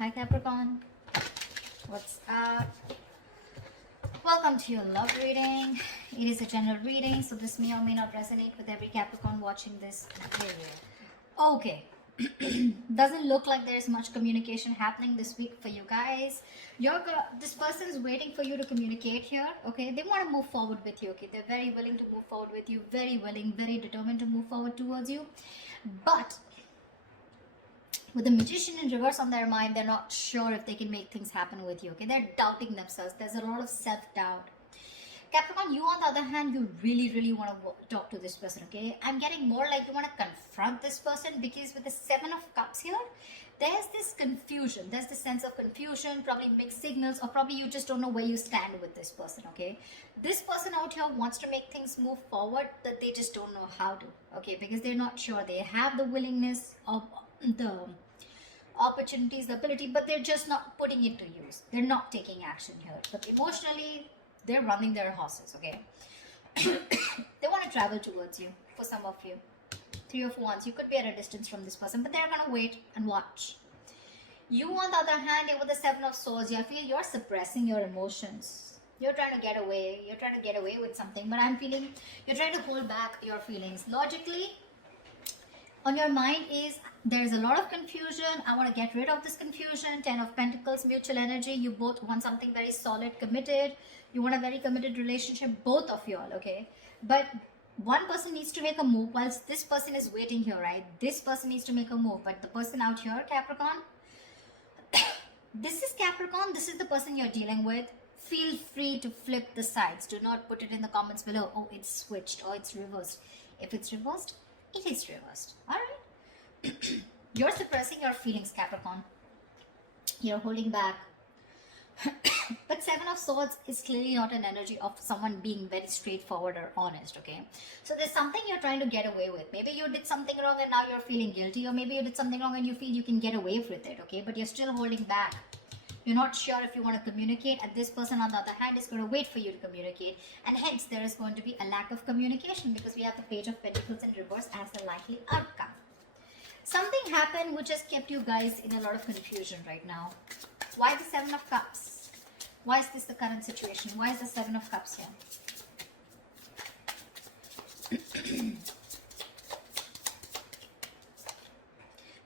Hi Capricorn, what's up? Welcome to your love reading. It is a general reading, so this may or may not resonate with every Capricorn watching this video. Okay, doesn't look like there's much communication happening this week for you guys. This person is waiting for you to communicate here. Okay, they want to move forward with you. Okay, they're very willing to move forward with you, very willing, very determined to move forward towards you, but with the Magician in reverse on their mind, they're not sure if they can make things happen with you. Okay, they're doubting themselves. There's a lot of self-doubt. Capricorn, you on the other hand, you really want to talk to this person. Okay, I'm getting more like you want to confront this person, because with the Seven of Cups here, there's this confusion. There's this sense of confusion, probably mixed signals, or probably you just don't know where you stand with this person. Okay, this person out here wants to make things move forward, that they just don't know how to. Okay, because they're not sure. They have the willingness of the opportunities, the ability, but they're just not putting it to use. They're not taking action here. But emotionally, they're running their horses. Okay, they want to travel towards you. For some of you, Three of Wands, you could be at a distance from this person, but they're gonna wait and watch. You on the other hand, with the Seven of Swords, I feel you're suppressing your emotions. You're trying to get away. You're trying to get away with something, but I'm feeling you're trying to hold back your feelings. Logically, on your mind is there's a lot of confusion. I want to get rid of this confusion. Ten of Pentacles, mutual energy. You both want something very solid, committed. You want a very committed relationship, both of you all, okay? But one person needs to make a move whilst this person is waiting here, right? This person needs to make a move, but the person out here, Capricorn, this is Capricorn. This is the person you're dealing with. Feel free to flip the sides. Do not put it in the comments below. Oh, it's switched or it's reversed. If it's reversed, it is reversed. All right. You're suppressing your feelings, Capricorn. You're holding back. But Seven of Swords is clearly not an energy of someone being very straightforward or honest, okay? So there's something you're trying to get away with. Maybe you did something wrong and now you're feeling guilty, or maybe you did something wrong and you feel you can get away with it, okay? But you're still holding back. You're not sure if you want to communicate, and this person on the other hand is going to wait for you to communicate, and hence there is going to be a lack of communication, because we have the Page of Pentacles in reverse as a likely outcome. Something happened which has kept you guys in a lot of confusion right now. Why the Seven of Cups? Why is this the current situation? Why is the Seven of Cups here?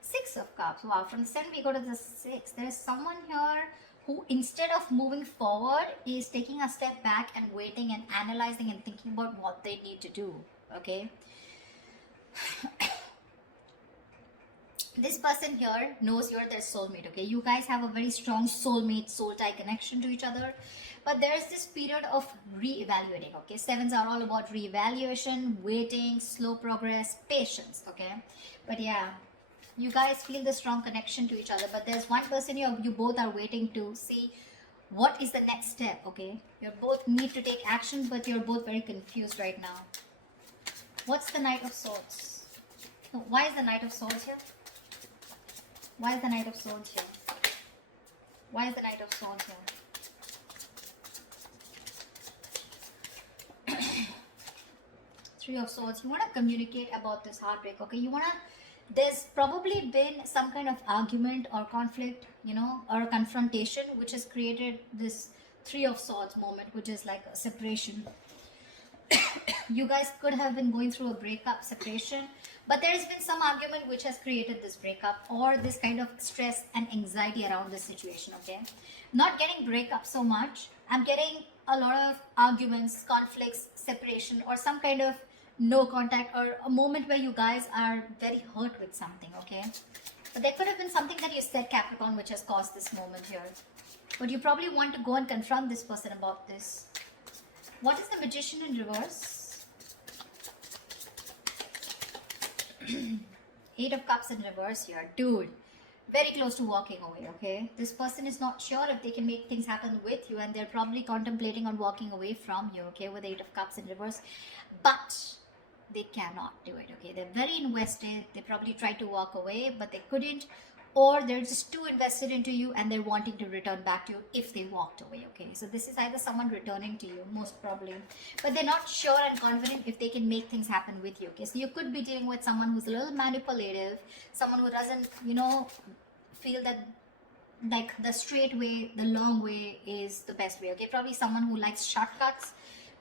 Six of Cups. Wow, from the 7 we go to the 6. There is someone here who, instead of moving forward, is taking a step back and waiting and analyzing and thinking about what they need to do. Okay. This person here knows you're their soulmate. Okay, you guys have a very strong soulmate, soul tie connection to each other, but there's this period of re-evaluating. Okay, sevens are all about re-evaluation, waiting, slow progress, patience. Okay, but yeah, you guys feel the strong connection to each other, but there's one person you both are waiting to see what is the next step. Okay, you both need to take action, but you're both very confused right now. What's the Knight of Swords? Why is the Knight of Swords here? Why is the Knight of Swords here? Why is the Knight of Swords here? Three of Swords. You want to communicate about this heartbreak, okay? You want to... There's probably been some kind of argument or conflict, you know, or confrontation, which has created this Three of Swords moment, which is like a separation. You guys could have been going through a breakup, separation, but there has been some argument which has created this breakup or this kind of stress and anxiety around this situation, okay? Not getting breakup so much. I'm getting a lot of arguments, conflicts, separation, or some kind of no contact, or a moment where you guys are very hurt with something, okay? But there could have been something that you said, Capricorn, which has caused this moment here. But you probably want to go and confront this person about this. What is the Magician in reverse? Eight of Cups in reverse here. Dude, very close to walking away, okay? This person is not sure if they can make things happen with you, and they're probably contemplating on walking away from you, okay, with Eight of Cups in reverse. But they cannot do it, okay? They're very invested. They probably tried to walk away, but they couldn't. Or they're just too invested into you and they're wanting to return back to you if they walked away, okay? So this is either someone returning to you, most probably, but they're not sure and confident if they can make things happen with you, okay? So you could be dealing with someone who's a little manipulative, someone who doesn't, you know, feel that like the straight way, the long way is the best way. Okay, probably someone who likes shortcuts,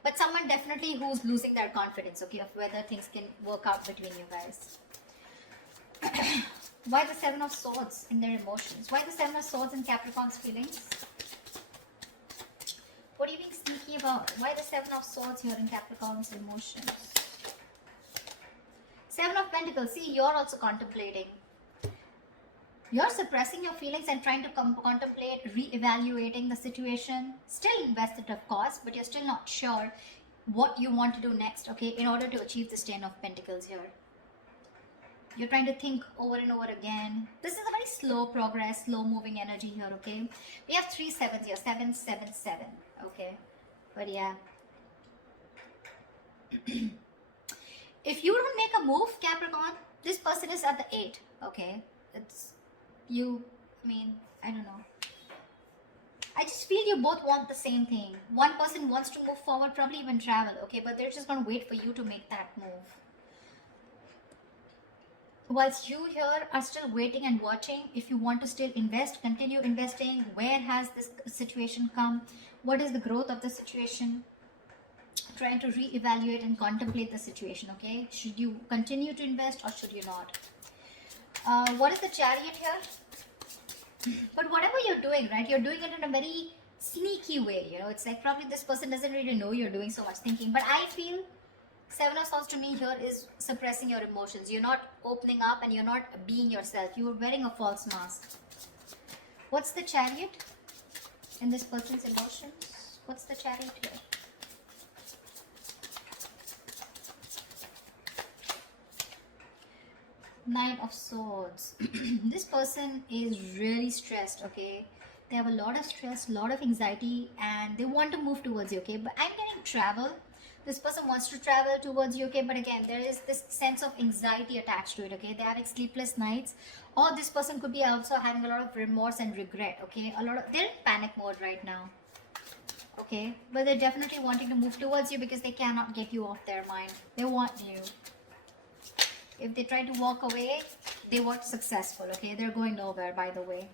but someone definitely who's losing their confidence, okay, of whether things can work out between you guys. Why the Seven of Swords in their emotions? Why the Seven of Swords in Capricorn's feelings? What are you being sneaky about? Why the Seven of Swords here in Capricorn's emotions? Seven of Pentacles. See, you're also contemplating. You're suppressing your feelings and trying to contemplate re-evaluating the situation. Still invested, of course, but you're still not sure what you want to do next, okay, in order to achieve this Ten of Pentacles here. You're trying to think over and over again. This is a very slow progress, slow moving energy here, okay? We have 3 sevens here, 7, 7, 7, okay? But yeah. If you don't make a move, Capricorn, this person is at the 8, okay? It's you, I mean, I don't know. I just feel you both want the same thing. One person wants to move forward, probably even travel, okay? But they're just going to wait for you to make that move. Whilst you here are still waiting and watching, if you want to still invest, continue investing. Where has this situation come? What is the growth of the situation? Trying to re-evaluate and contemplate the situation, okay? Should you continue to invest or should you not? What is the Chariot here? But whatever you're doing, right, you're doing it in a very sneaky way, you know? It's like probably this person doesn't really know you're doing so much thinking. But I feel Seven of Swords to me here is suppressing your emotions. You're not opening up and you're not being yourself. You're wearing a false mask. What's the Chariot in this person's emotions? What's the Chariot here? Nine of Swords. This person is really stressed, okay? They have a lot of stress, a lot of anxiety, and they want to move towards you, okay? But I'm getting travel. This person wants to travel towards you, okay? But again, there is this sense of anxiety attached to it, okay? They're having sleepless nights. Or this person could be also having a lot of remorse and regret, okay? They're in panic mode right now, okay? But they're definitely wanting to move towards you because they cannot get you off their mind. They want you. If they try to walk away, they weren't successful, okay? They're going nowhere, by the way.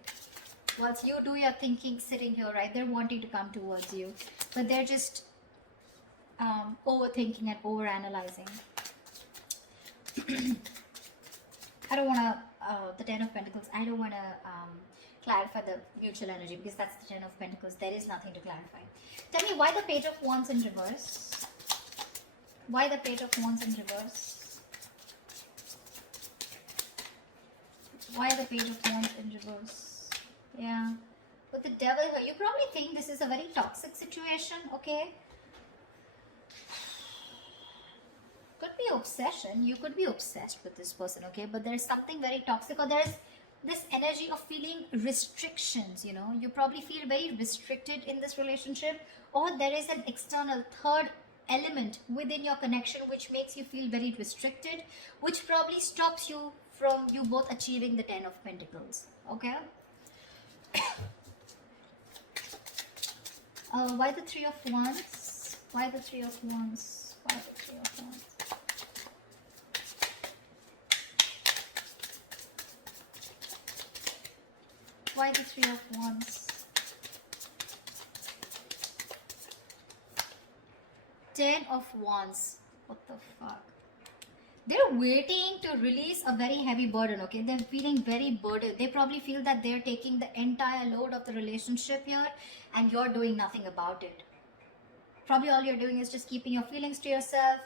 Whilst you do your thinking sitting here, right? They're wanting to come towards you. But they're just overthinking and overanalyzing. I don't want to, the Ten of Pentacles, I don't want to clarify the mutual energy because that's the Ten of Pentacles. There is nothing to clarify. Tell me why the Page of Wands in reverse? Why the Page of Wands in reverse? Why the Page of Wands in reverse? Yeah. With the Devil here, you probably think this is a very toxic situation, okay? Could be obsession. You could be obsessed with this person, okay? But there's something very toxic, or there's this energy of feeling restrictions, you know? You probably feel very restricted in this relationship, or there is an external third element within your connection which makes you feel very restricted, which probably stops you from you both achieving the Ten of Pentacles, okay? Why the Three of Wands? Why the Three of Wands? Why the Three of Wands? Why the Three of Wands? Ten of Wands. What the fuck? They're waiting to release a very heavy burden, okay? They're feeling very burdened. They probably feel that they're taking the entire load of the relationship here and you're doing nothing about it. Probably all you're doing is just keeping your feelings to yourself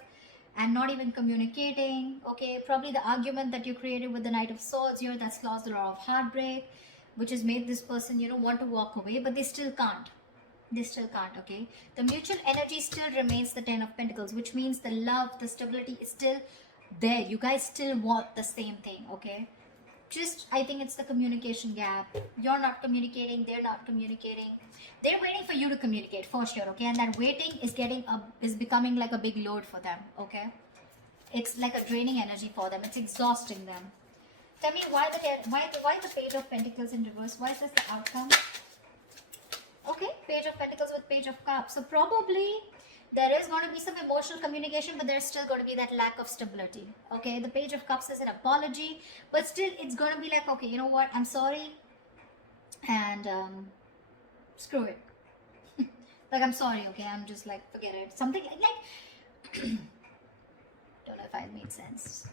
and not even communicating, okay? Probably the argument that you created with the Knight of Swords here, that's caused a lot of heartbreak, which has made this person, you know, want to walk away, but they still can't. They still can't, okay? The mutual energy still remains the Ten of Pentacles, which means the love, the stability is still there. You guys still want the same thing, okay? Just, I think it's the communication gap. You're not communicating, they're not communicating. They're waiting for you to communicate for sure, okay? And that waiting is becoming like a big load for them, okay? It's like a draining energy for them. It's exhausting them. Tell me why the Page of Pentacles in reverse? Why is this the outcome? Okay, Page of Pentacles with Page of Cups. So probably there is going to be some emotional communication, but there's still going to be that lack of stability. Okay, the Page of Cups is an apology, but still it's going to be like, okay, you know what? I'm sorry. and screw it. Like, I'm sorry, okay? I'm just like, forget it. Something like don't know if I made sense.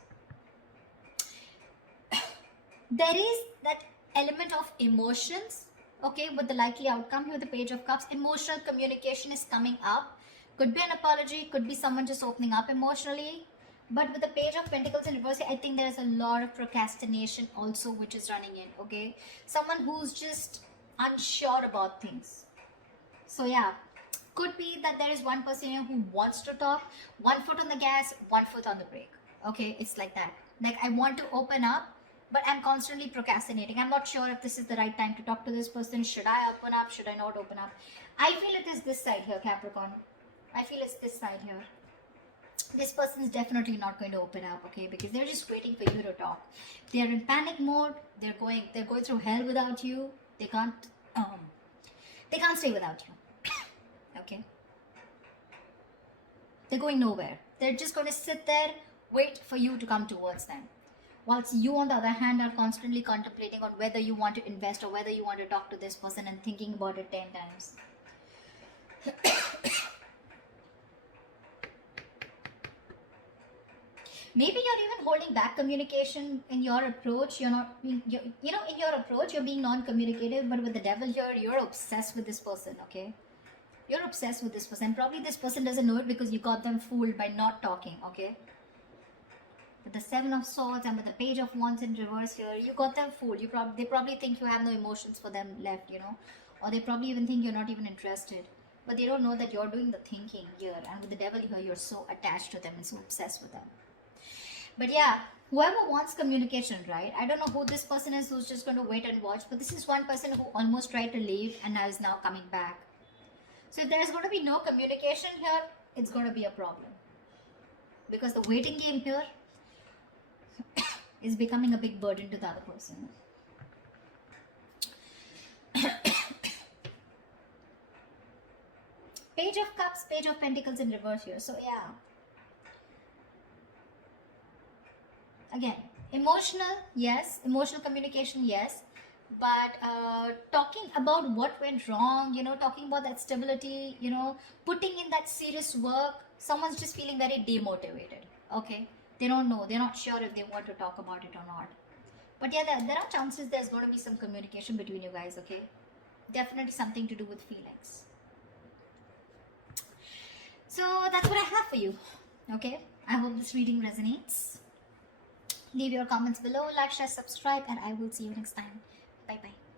There is that element of emotions, okay, with the likely outcome here with the Page of Cups. Emotional communication is coming up. Could be an apology, could be someone just opening up emotionally. But with the Page of Pentacles in reverse, I think there's a lot of procrastination also which is running in, okay? Someone who's just unsure about things. So yeah, could be that there is one person here who wants to talk, one foot on the gas, one foot on the brake. Okay, it's like that. Like, I want to open up, but I'm constantly procrastinating. I'm not sure if this is the right time to talk to this person. Should I open up? Should I not open up? I feel it is this side here, Capricorn. I feel it's this side here. This person is definitely not going to open up, okay, because they're just waiting for you to talk. They're in panic mode. They're going through hell without you. They can't stay without you. Okay, they're going nowhere. They're just going to sit there, wait for you to come towards them, whilst you on the other hand are constantly contemplating on whether you want to invest or whether you want to talk to this person and thinking about it 10 times. Maybe you're even holding back communication in your approach. You're not being, in your approach you're being non-communicative, but with the devil here, you're obsessed with this person, okay? You're obsessed with this person. Probably this person doesn't know it because you got them fooled by not talking, okay? With the Seven of Swords and with the Page of Wands in reverse here, you got them fooled. They probably think you have no emotions for them left, or they probably even think you're not even interested. But they don't know that you're doing the thinking here. And with the devil here, you're so attached to them and so obsessed with them. But yeah, whoever wants communication, right? I don't know who this person is who's just going to wait and watch. But this is one person who almost tried to leave and now is now coming back. So if there's going to be no communication here, it's going to be a problem. Because the waiting game here is becoming a big burden to the other person. Page of Cups, Page of Pentacles in reverse here. So yeah. Again, emotional, yes. Emotional communication, yes. But talking about what went wrong, talking about that stability, putting in that serious work, someone's just feeling very demotivated, okay? They don't know, they're not sure if they want to talk about it or not. But yeah, there are chances there's going to be some communication between you guys, okay? Definitely something to do with feelings. So that's what I have for you, okay? I hope this reading resonates. Leave your comments below, like, share, subscribe, and I will see you next time. Bye bye.